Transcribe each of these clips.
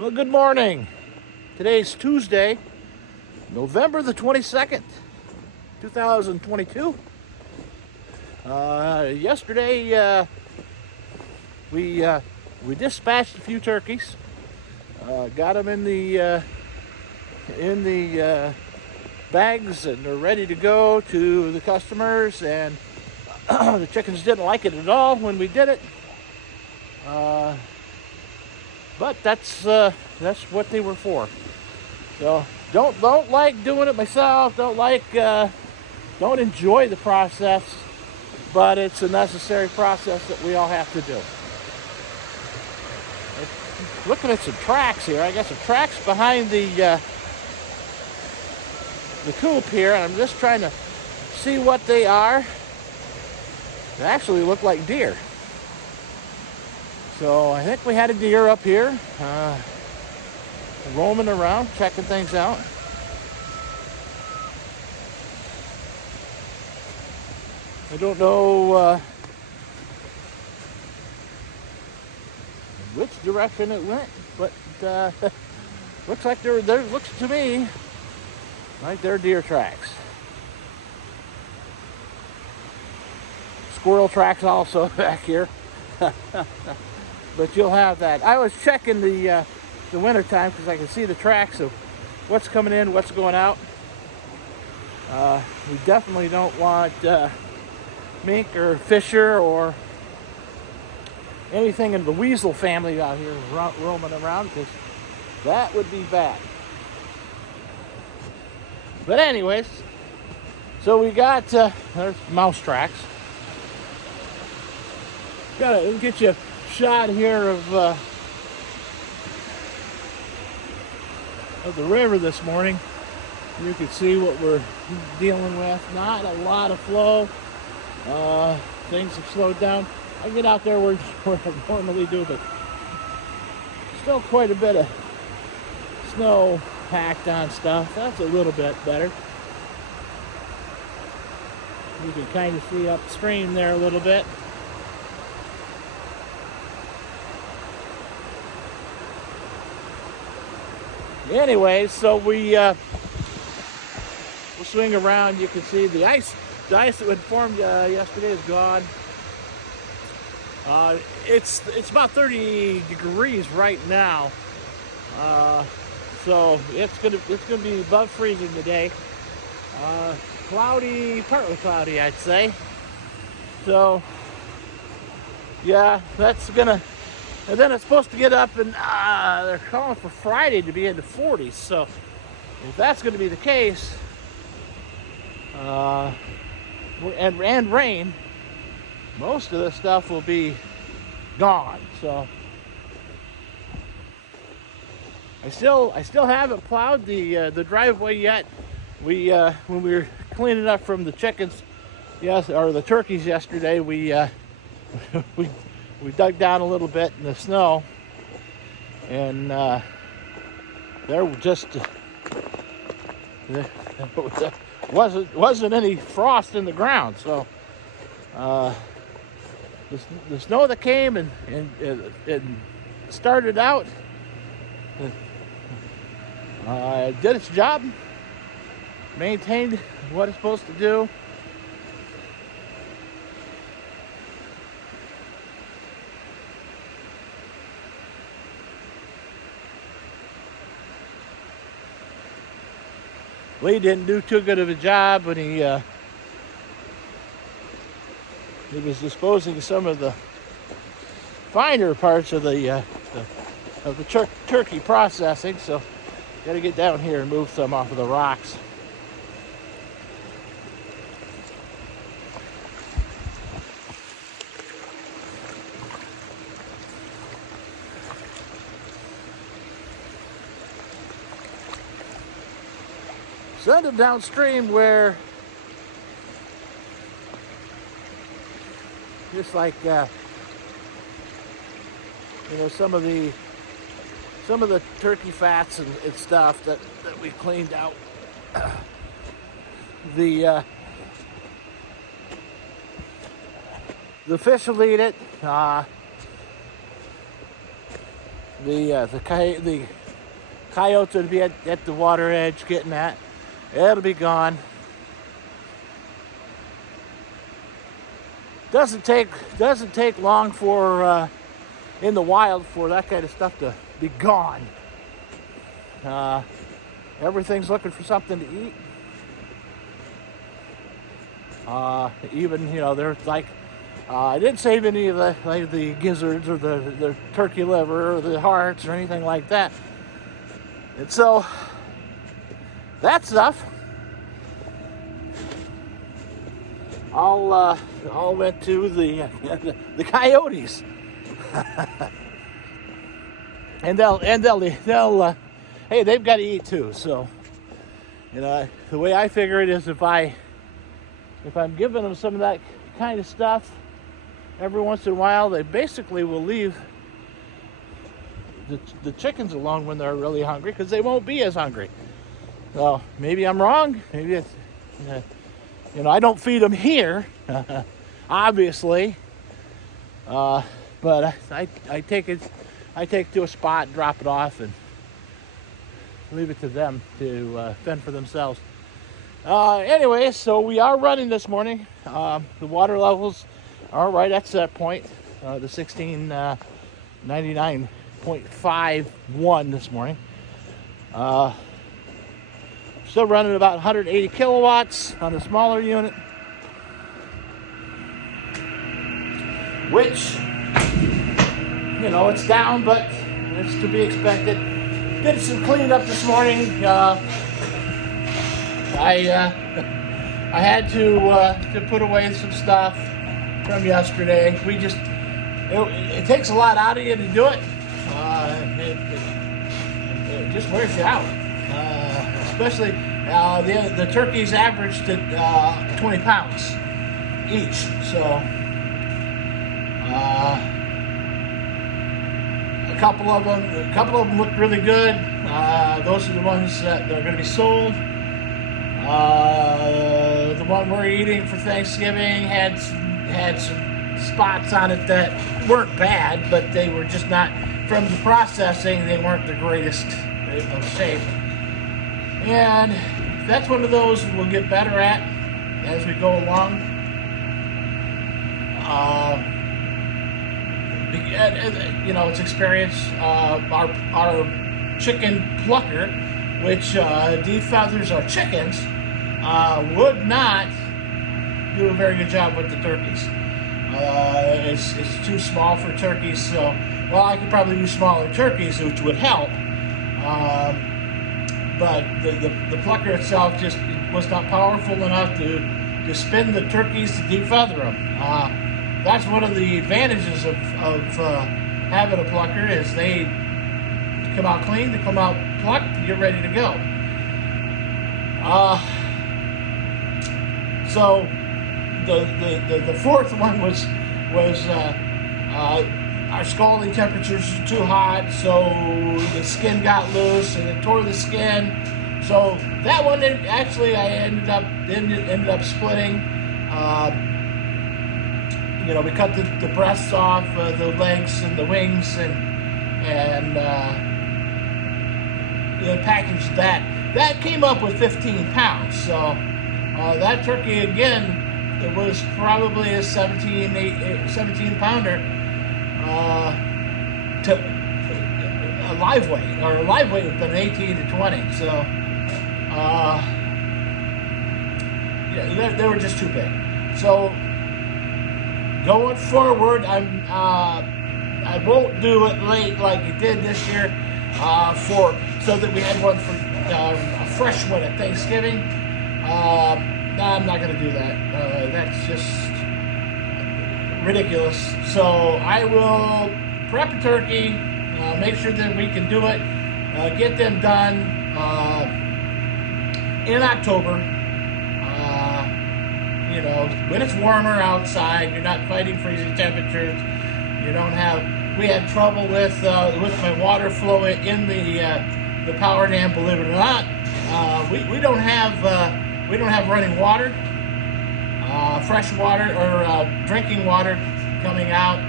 Well, good morning. Today's Tuesday, November the 22nd, 2022. Yesterday, we dispatched a few turkeys. Got them in the bags, and they're ready to go to the customers. And the chickens didn't like it at all when we did it. But that's what they were for. So don't like doing it myself. Don't enjoy the process, but it's a necessary process that we all have to do. Looking at some tracks here. I got some tracks behind the coop here, and I'm just trying to see what they are. They actually look like deer. So I think we had a deer up here, roaming around, checking things out. I don't know which direction it went, but looks like there looks to me like they're deer tracks. Squirrel tracks also back here. But you'll have that. I was checking the winter time because I can see the tracks of what's coming in, what's going out. We definitely don't want mink or fisher or anything in the weasel family out here roaming around, because that would be bad. But anyways, so we got there's mouse tracks. Gotta get you a shot here of the river this morning. You can see what we're dealing with. Not a lot of flow. Things have slowed down. I get out there where I normally do, but still quite a bit of snow packed on stuff. That's a little bit better. You can kind of see upstream there a little bit. Anyways, so we'll swing around. You can see the ice that had formed yesterday is gone. It's about 30 degrees right now, so it's gonna be above freezing today. Cloudy, partly cloudy, I'd say. So yeah, that's gonna. And then it's supposed to get up, and they're calling for Friday to be in the 40s. So if that's going to be the case, and rain, most of the stuff will be gone. So I still haven't plowed the driveway yet. We when we were cleaning up from the chickens, or the turkeys yesterday, we dug down a little bit in the snow, and there wasn't any frost in the ground. So the snow that came and started out did its job, maintained what it's supposed to do. Lee didn't do too good of a job when he was disposing of some of the finer parts of the turkey processing. So, got to get down here and move some off of the rocks. Send them downstream where, just like some of the turkey fats and stuff that we cleaned out. The fish will eat it. the coyotes would be at the water edge getting that. It'll be gone. Doesn't take long for in the wild for that kind of stuff to be gone. Everything's looking for something to eat. Even, you know, there's like, I didn't save any of the gizzards or the turkey liver or the hearts or anything like that. And so that stuff all went to the coyotes. and they'll hey, they've got to eat too. So, you know, the way I figure it is, if I'm giving them some of that kind of stuff every once in a while, they basically will leave the chickens alone when they're really hungry, because they won't be as hungry. So maybe I'm wrong. Maybe it's, you know, I don't feed them here, obviously. But I take it to a spot, drop it off, and leave it to them to fend for themselves. Anyway, so we are running this morning. The water levels are right at set point. The 1699.51 this morning. Still running about 180 kilowatts on the smaller unit, which, you know, it's down, but it's to be expected. Did some cleanup this morning. I had to put away some stuff from yesterday. It takes a lot out of you to do it. It just wears you out. Especially the turkeys averaged at 20 pounds each. So a couple of them looked really good. Those are the ones that are going to be sold. The one we're eating for Thanksgiving had some spots on it that weren't bad, but they were just not, from the processing, they weren't the greatest of shape. And that's one of those we'll get better at as we go along. You know, it's experience. Our chicken plucker, which defeathers our chickens, would not do a very good job with the turkeys. It's too small for turkeys, so, well, I could probably do smaller turkeys, which would help. But the plucker itself just was not powerful enough to spin the turkeys to defeather them. That's one of the advantages of having a plucker, is they come out clean, they come out plucked, you're ready to go. So the fourth one was our scalding temperatures were too hot, so the skin got loose and it tore the skin. So that one actually I ended up splitting. You know, we cut the breasts off, the legs and the wings, and packaged that. That came up with 15 pounds. So that turkey, again, it was probably a 17 pounder. To a live weight, or a live weight would have been 18 to 20. So yeah, they were just too big. So going forward, I won't do it late like it did this year, so that we had one for a fresh one at Thanksgiving. No, I'm not going to do that. That's just ridiculous. So I will prep a turkey, make sure that we can do it, get them done in October. You know, when it's warmer outside, you're not fighting freezing temperatures. You don't have. We had trouble with my water flow in the power dam. Believe it or not, we don't have running water. Fresh water or drinking water coming out.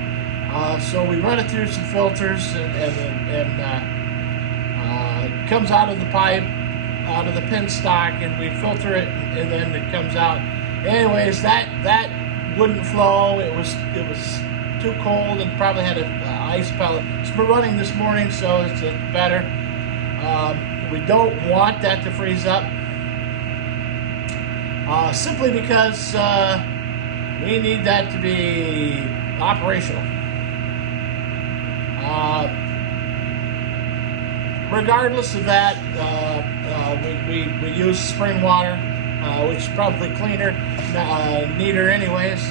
So we run it through some filters, and it comes out of the pipe, out of the penstock, and we filter it, and then it comes out. Anyways, that wouldn't flow. It was too cold and probably had an ice pellet. It's been running this morning, so it's better. We don't want that to freeze up, simply because we need that to be operational. Regardless of that, we use spring water, which is probably cleaner, neater anyways.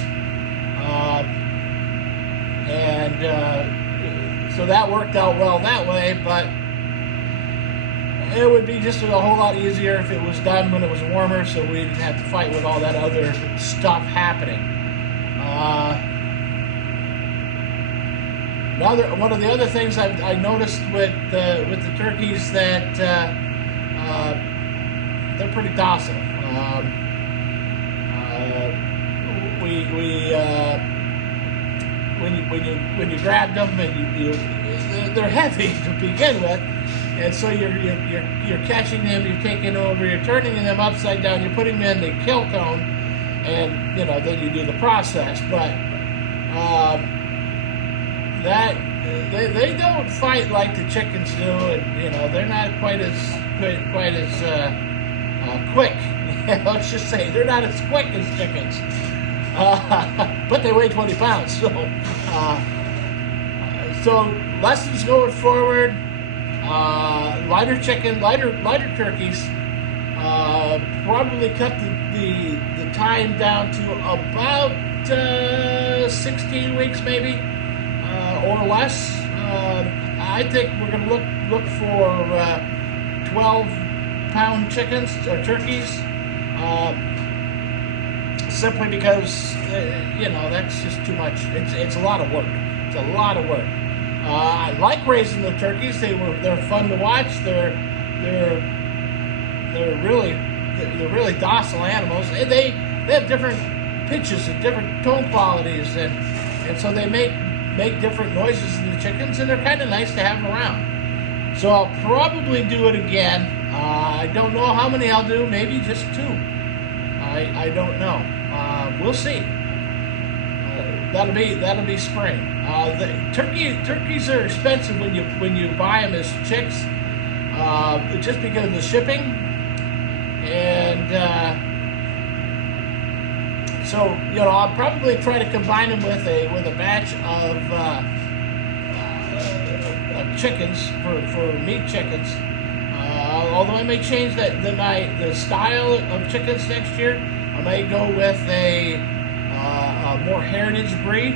So that worked out well that way, but it would be just a whole lot easier if it was done when it was warmer, so we didn't have to fight with all that other stuff happening. One of the other things I noticed with the turkeys that they're pretty docile. When you grabbed them, and they're heavy to begin with, and so you're catching them, you're taking over, you're turning them upside down, you're putting them in the kill cone, and then you do the process. But they don't fight like the chickens do, and they're not quite as quick. Let's just say they're not as quick as chickens, but they weigh 20 pounds. So lessons going forward: lighter turkeys. Probably cut the time down to about 16 weeks, maybe. Or less. I think we're going to look for 12-pound chickens or turkeys, simply because that's just too much. It's a lot of work. It's a lot of work. I like raising the turkeys. They're fun to watch. They're really docile animals. And they have different pitches and different tone qualities, and so they make different noises than the chickens, and they're kind of nice to have around. So I'll probably do it again. I don't know how many I'll do, maybe just 2. I don't know. We'll see. That'll be spring. The turkeys are expensive when you buy them as chicks, just because of the shipping, and so I'll probably try to combine them with a batch of chickens for meat chickens. Although I may change the style of chickens next year. I may go with a more heritage breed.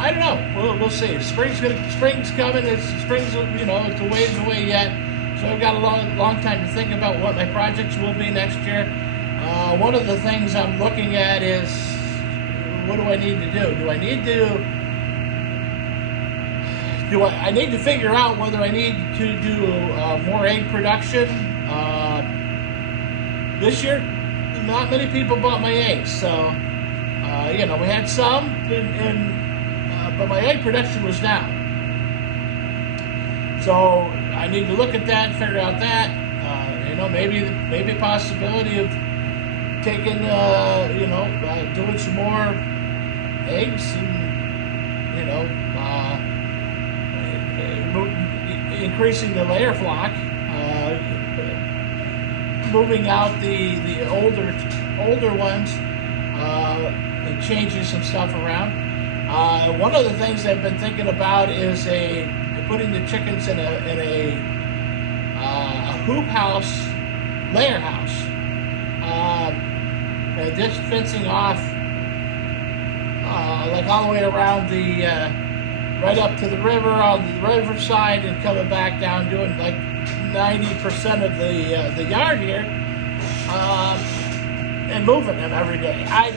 I don't know. We'll see. Spring's coming. It's a ways away yet. So I've got a long time to think about what my projects will be next year. One of the things I'm looking at is, what do I need to do? I need to figure out whether I need to do more egg production. This year, not many people bought my eggs, so we had some, but my egg production was down. So I need to look at that, figure out that. Maybe a possibility of taking, doing some more eggs, and increasing the layer flock, moving out the older ones, and changing some stuff around. One of the things I've been thinking about is putting the chickens in a hoop house, layer house, and just fencing off like all the way around right up to the river on the riverside, and coming back down, doing like 90% of the yard here, and moving them every day. I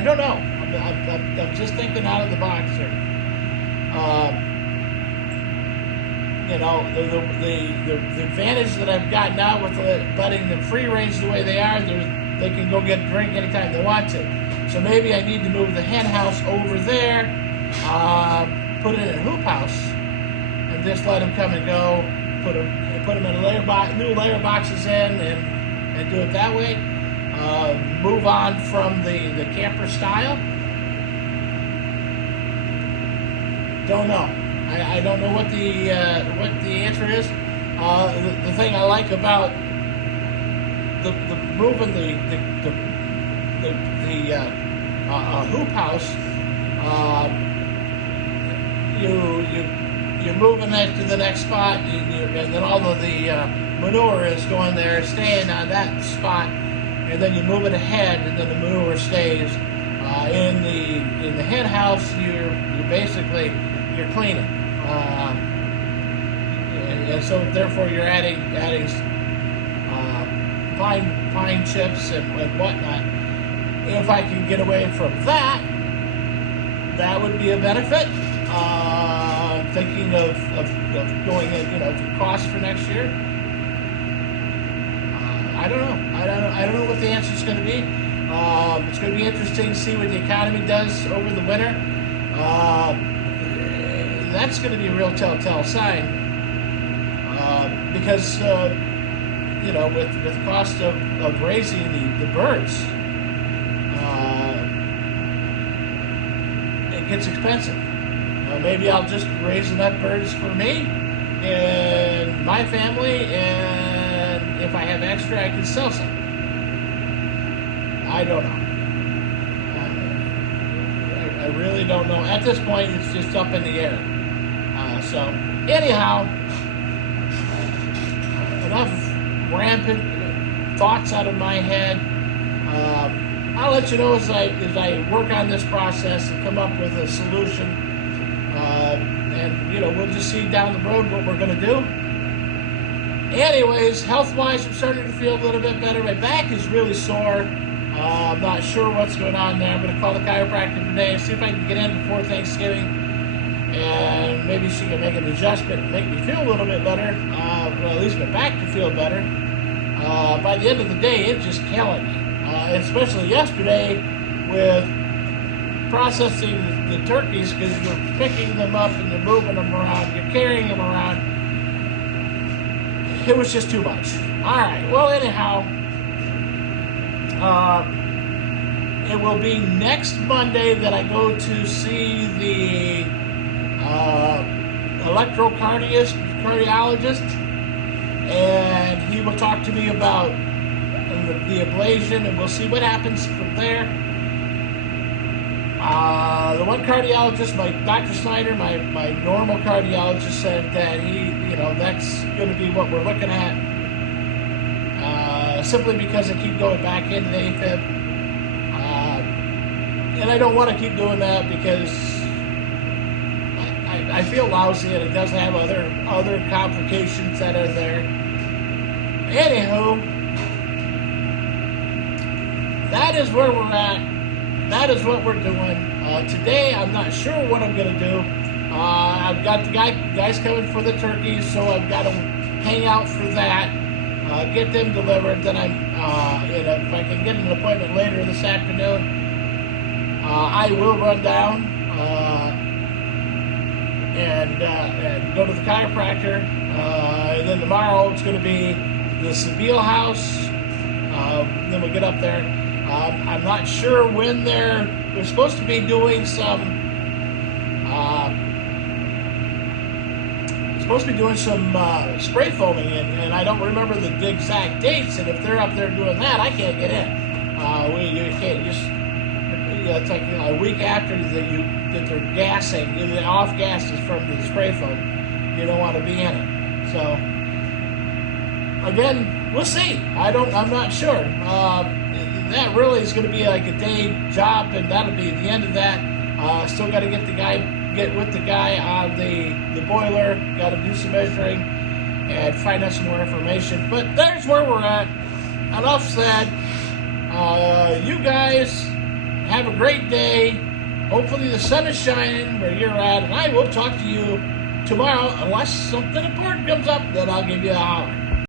don't know. I'm just thinking out of the box here. The advantage that I've got now with letting them free range the way they are, they can go get a drink anytime they want to. So maybe I need to move the hen house over there, put it in a hoop house, and just let them come and go. Put them in a layer box, new layer boxes in, and do it that way. Move on from the camper style. Don't know. I don't know what the answer is. The thing I like about the moving the hoop house, you're moving that to the next spot, and then all of the manure is going there, staying on that spot, and then you move it ahead, and then the manure stays in the hen house. You're basically cleaning, and so therefore you're adding pine chips and whatnot. If I can get away from that, that would be a benefit. Thinking of going in, to cost for next year. I don't know. I don't know what the answer is going to be. It's going to be interesting to see what the economy does over the winter. That's going to be a real telltale sign, because with the cost of raising the birds, it gets expensive. Maybe I'll just raise enough birds for me and my family, and if I have extra, I can sell some. I don't know. I really don't know. At this point, it's just up in the air. So, anyhow, enough rampant thoughts out of my head. I'll let you know as I work on this process and come up with a solution. And we'll just see down the road what we're going to do. Anyways, health-wise, I'm starting to feel a little bit better. My back is really sore. I'm not sure what's going on there. I'm going to call the chiropractor today and see if I can get in before Thanksgiving. And maybe she can make an adjustment and make me feel a little bit better. Well, at least my back can feel better. By the end of the day, it's just killing me. Especially yesterday with processing the turkeys, because you're picking them up and you're moving them around, you're carrying them around. It was just too much. All right. Well, anyhow, it will be next Monday that I go to see the electrocardiologist, and he will talk to me about the ablation, and we'll see what happens from there. The one cardiologist, my Dr. Snyder, my normal cardiologist, said that that's going to be what we're looking at, simply because I keep going back into the AFib. And I don't want to keep doing that because I feel lousy, and it does have other complications that are there. Anywho, that is where we're at. That is what we're doing. Today, I'm not sure what I'm going to do. I've got the guys coming for the turkeys, so I've got to hang out for that, get them delivered. Then if I can get an appointment later this afternoon, I will run down and go to the chiropractor. And then tomorrow it's going to be the Seville house. Then we'll get up there. I'm not sure when we're supposed to be doing some spray foaming, and I don't remember the exact dates, and if they're up there doing that, I can't get in. You can't just, it's like a week after that they're gassing, the off gases from the spray foam, you don't want to be in it. So again, we'll see. I'm not sure. That really is going to be like a day job, and that'll be the end of that. Still got to get with the guy on the boiler. Got to do some measuring and find out some more information. But there's where we're at. Enough said. You guys have a great day. Hopefully the sun is shining where you're at, and I will talk to you tomorrow. Unless something important comes up, then I'll give you a holler.